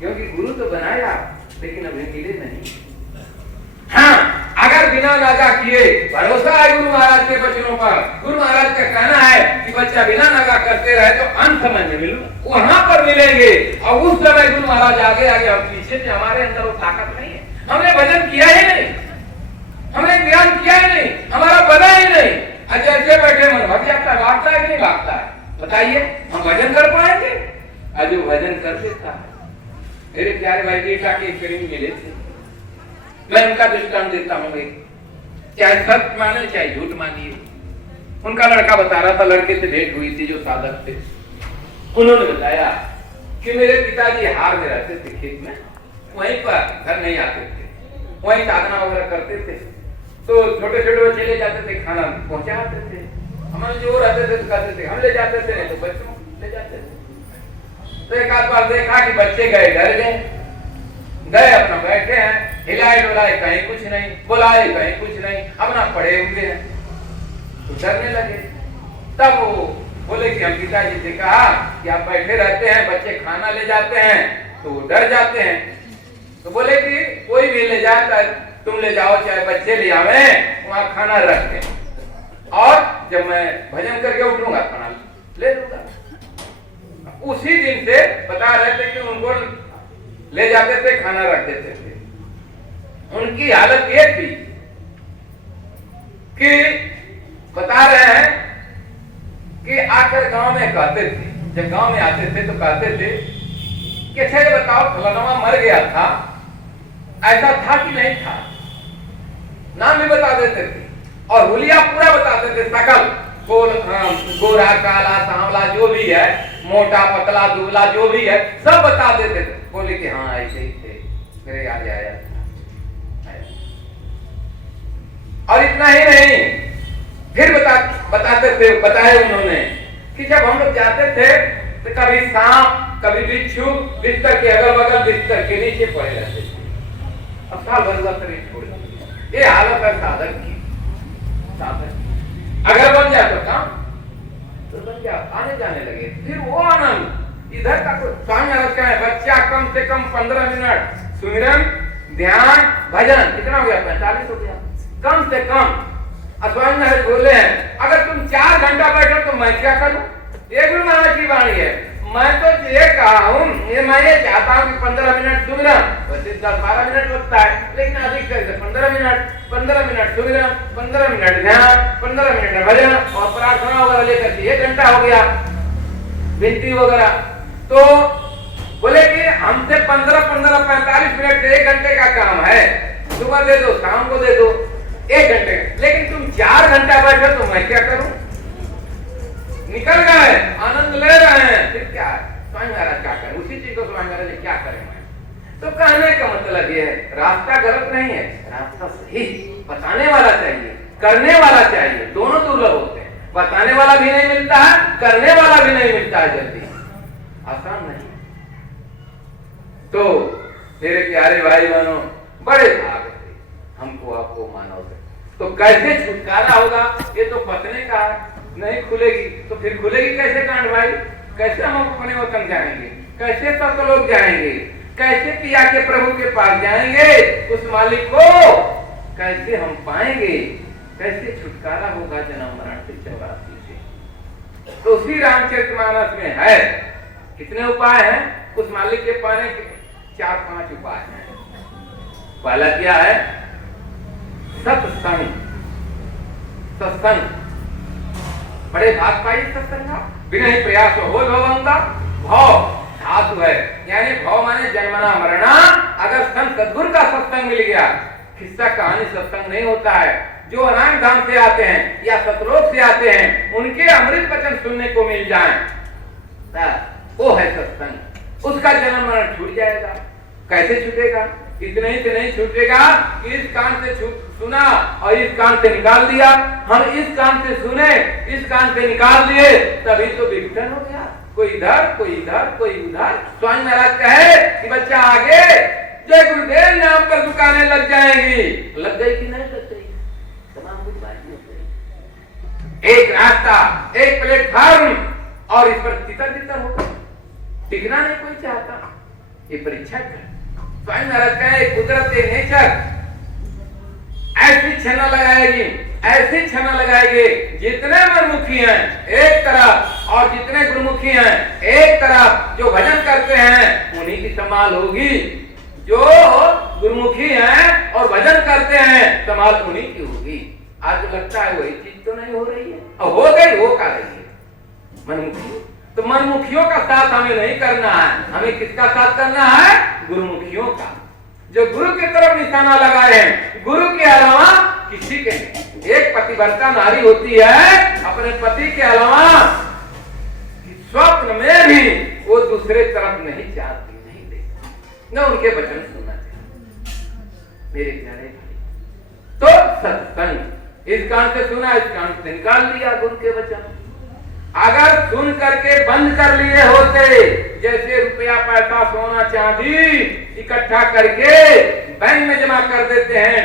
क्योंकि गुरु तो बनाया लेकिन अभी मिले नहीं। हाँ, अगर बिना नागा किए भरोसा है गुरु महाराज के वचनों पर, गुरु महाराज का कहना है कि बच्चा बिना नागा करते रहे तो अंत समय में मिलू, वहां पर मिलेंगे। और उस समय गुरु महाराज आगे आगे और पीछे से, हमारे अंदर वो ताकत नहीं है। हमने भजन किया ही नहीं, हमने ज्ञान किया ही नहीं, हमारा बना ही नहीं। जैसे बैठे मन भक्ति आपका भागता है कि नहीं भागता है? बताइए, हम भजन कर पाएंगे? आज वो भजन कर देता है। मेरे प्यारे भाई बेटा के करीब मिले थे, मैं उनका दृष्टांत देता हूँ, चाहे सत्य माने चाहे झूठ मानिए। उनका लड़का बता रहा था, लड़के से भेंट हुई थी जो साधक थे। उन्होंने बताया कि मेरे पिताजी हार में रहते थे, खेत में, वहीं पर घर नहीं आते थे, वहीं साधना वगैरह करते थे। तो छोटे छोटे बच्चे ले जाते थे, खाना पहुंचाते थे। हमारे जो रहते थे तो कहते थे हम ले जाते थे, नहीं तो बच्चों ले जाते थे। तो एक आध बार देखा कि बच्चे गए, डर गए अपना बैठे हैं, हिलाए डुलाए कहीं कुछ नहीं, बुलाए कहीं कुछ नहीं, अपना पड़े हुए हैं। तो डरने लगे। तब वो बोले कि हम पिताजी से कहा कि आप बैठे रहते हैं, बच्चे खाना ले जाते हैं तो वो डर जाते हैं। तो बोले कि कोई भी ले जाता, तुम ले जाओ चाहे बच्चे ले आवे, वहां खाना रख दे, और जब मैं भजन करके उठूंगा खाना ले लूंगा। उसी दिन से बता रहे थे कि उनको ले जाते थे, खाना रख देते थे। उनकी हालत ये थी कि बता रहे हैं कि आकर गांव में कहते थे, जब गांव में आते थे तो कहते थे कि अच्छा ये बताओ फलाना मर गया था, ऐसा था कि नहीं था? नाम भी बता देते थे और हुलिया पूरा बताते थे, सकल गोरा काला सांवला जो भी है, मोटा पतला दुबला जो भी है, सब बता देते थे। बोले कि हाँ ऐसे ही थे, मेरे याद आया। और इतना ही नहीं, फिर बताते थे, बताए उन्होंने कि जब हम लोग जाते थे तो कभी सांप, कभी बिच्छू बिस्तर के अगल बगल, बिस्तर के नीचे पड़े रहते थे। अब साल भर का शरीर छोड़ दिया। ये हालत है साधक की। साधक अगर बन जाए तो काम तो बन जाए, आने जाने लगे, फिर वो आनंद इधर का। तो स्वामी महाराज का है, बच्चा कम से कम 15 मिनट सुमिरन, ध्यान, भजन, कितना हो गया? 45 हो गया कम से कम। स्वामी महाराज बोले हैं अगर तुम 4 घंटा बैठो तो मैं क्या करूं? ये गुरु महाराज की वाणी है। मैं तो ये कहा हूं, मैं ये चाहता हूं कि 15 मिनट सुमिरन, वैसे 10-12 मिनट लगता है, लेकिन अधिक से 15 मिनट सुमिरन, 15 मिनट ध्यान, 15 मिनट भजन और प्रार्थना वगैरह लेकर के 1 घंटा हो गया, विनती वगैरह। तो बोले कि हमसे 15-15, 45 मिनट 1 घंटे का काम है, सुबह दे दो, शाम को दे दो, 1 घंटे। लेकिन तुम 4 घंटा बैठो तो मैं क्या करूं? निकल गए, आनंद ले रहे हैं, फिर क्या है? स्वामी महाराज क्या करें? उसी चीज को स्वामी महाराज क्या करेंगे? तो कहने का मतलब ये है, रास्ता गलत नहीं है, रास्ता सही। बताने वाला चाहिए, करने वाला चाहिए, दोनों दुर्लभ होते हैं। बताने वाला भी नहीं मिलता है, करने वाला भी नहीं मिलता है जल्दी, आसान नहीं। तो मेरे प्यारे भाई बहनों, बड़े भाग थे हमको आपको मानव से। तो कैसे छुटकारा होगा? ये तो पतने का है, नहीं खुलेगी तो फिर खुलेगी कैसे कांड भाई? कैसे हम अपने वतन जाएंगे? कैसे सतलोक जाएंगे? कैसे पिया के प्रभु के पास जाएंगे? उस मालिक को कैसे हम पाएंगे? कैसे छुटकारा होगा जन्म मरण से, 84 से? तो उसी रामचरितमानस में है, कितने उपाय हैं उस मालिक के पाने के? 4-5 उपाय हैं। पहला क्या है? सत्संग। सत्संग बड़े भाग पाई सत्संग, बिना ही प्रयास हो भवंगा। भाव धातु है, यानी भाव माने जन्मना मरना। अगर संत सद्गुरु का सत्संग मिल गया, किस्सा कहानी सत्संग नहीं होता है। जो अनाम धाम से आते हैं या सतलोक से आते हैं, उनके अमृत वचन सुनने को मिल जाए, वो है सत्संग। उसका जन्म मरण छूट जाएगा। कैसे छूटेगा? इतने ही से नहीं छूटेगा कि इस कान से सुना और इस कान से निकाल दिया। हम इस कान से सुने, इस कान से निकाल दिए, तभी तो विघटन हो गया। कोई इधर, कोई इधर, कोई उधर। स्वामी महाराज कहे कि बच्चा आगे जय गुरुदेव नाम पर दुकानें लग जाएंगी। लग गई कि नहीं लग गई? तमाम कुछ बात नहीं। एक रास्ता, एक प्लेटफार्म, और इस पर तितर बितर होगा। टिकना नहीं कोई चाहता। ये परीक्षा कर। स्वामी महाराज का एक कुदरत के नेचर ऐसी छना लगाएगी, ऐसी छना लगाएगी, जितने मनमुखी हैं एक तरफ और जितने गुरुमुखी हैं एक तरफ, जो भजन करते हैं उन्हीं की संभाल होगी। जो गुरुमुखी हैं और भजन करते हैं संभाल उन्हीं की होगी। आज लगता है वही चीज तो नहीं हो रही है, और हो गई, हो का रही है मनमुखी। तो मनमुखियों का साथ हमें नहीं करना है, हमें किसका साथ करना है? गुरुमुखियों का, जो गुरु की तरफ निशाना लगाए हैं, गुरु के अलावा किसी के नहीं। एक पतिव्रता नारी होती है, अपने पति के अलावा स्वप्न में भी वो दूसरे तरफ नहीं चाहती, नहीं देखती, न उनके वचन सुनना चाहती। मेरे प्यारे भाई, तो सत्संग इस कान से सुना, इस कान से निकाल लिया गुरु के वचन। अगर सुन करके बंद कर लिए होते, जैसे रुपया पैसा सोना चांदी इकट्ठा करके बैंक में जमा कर देते हैं,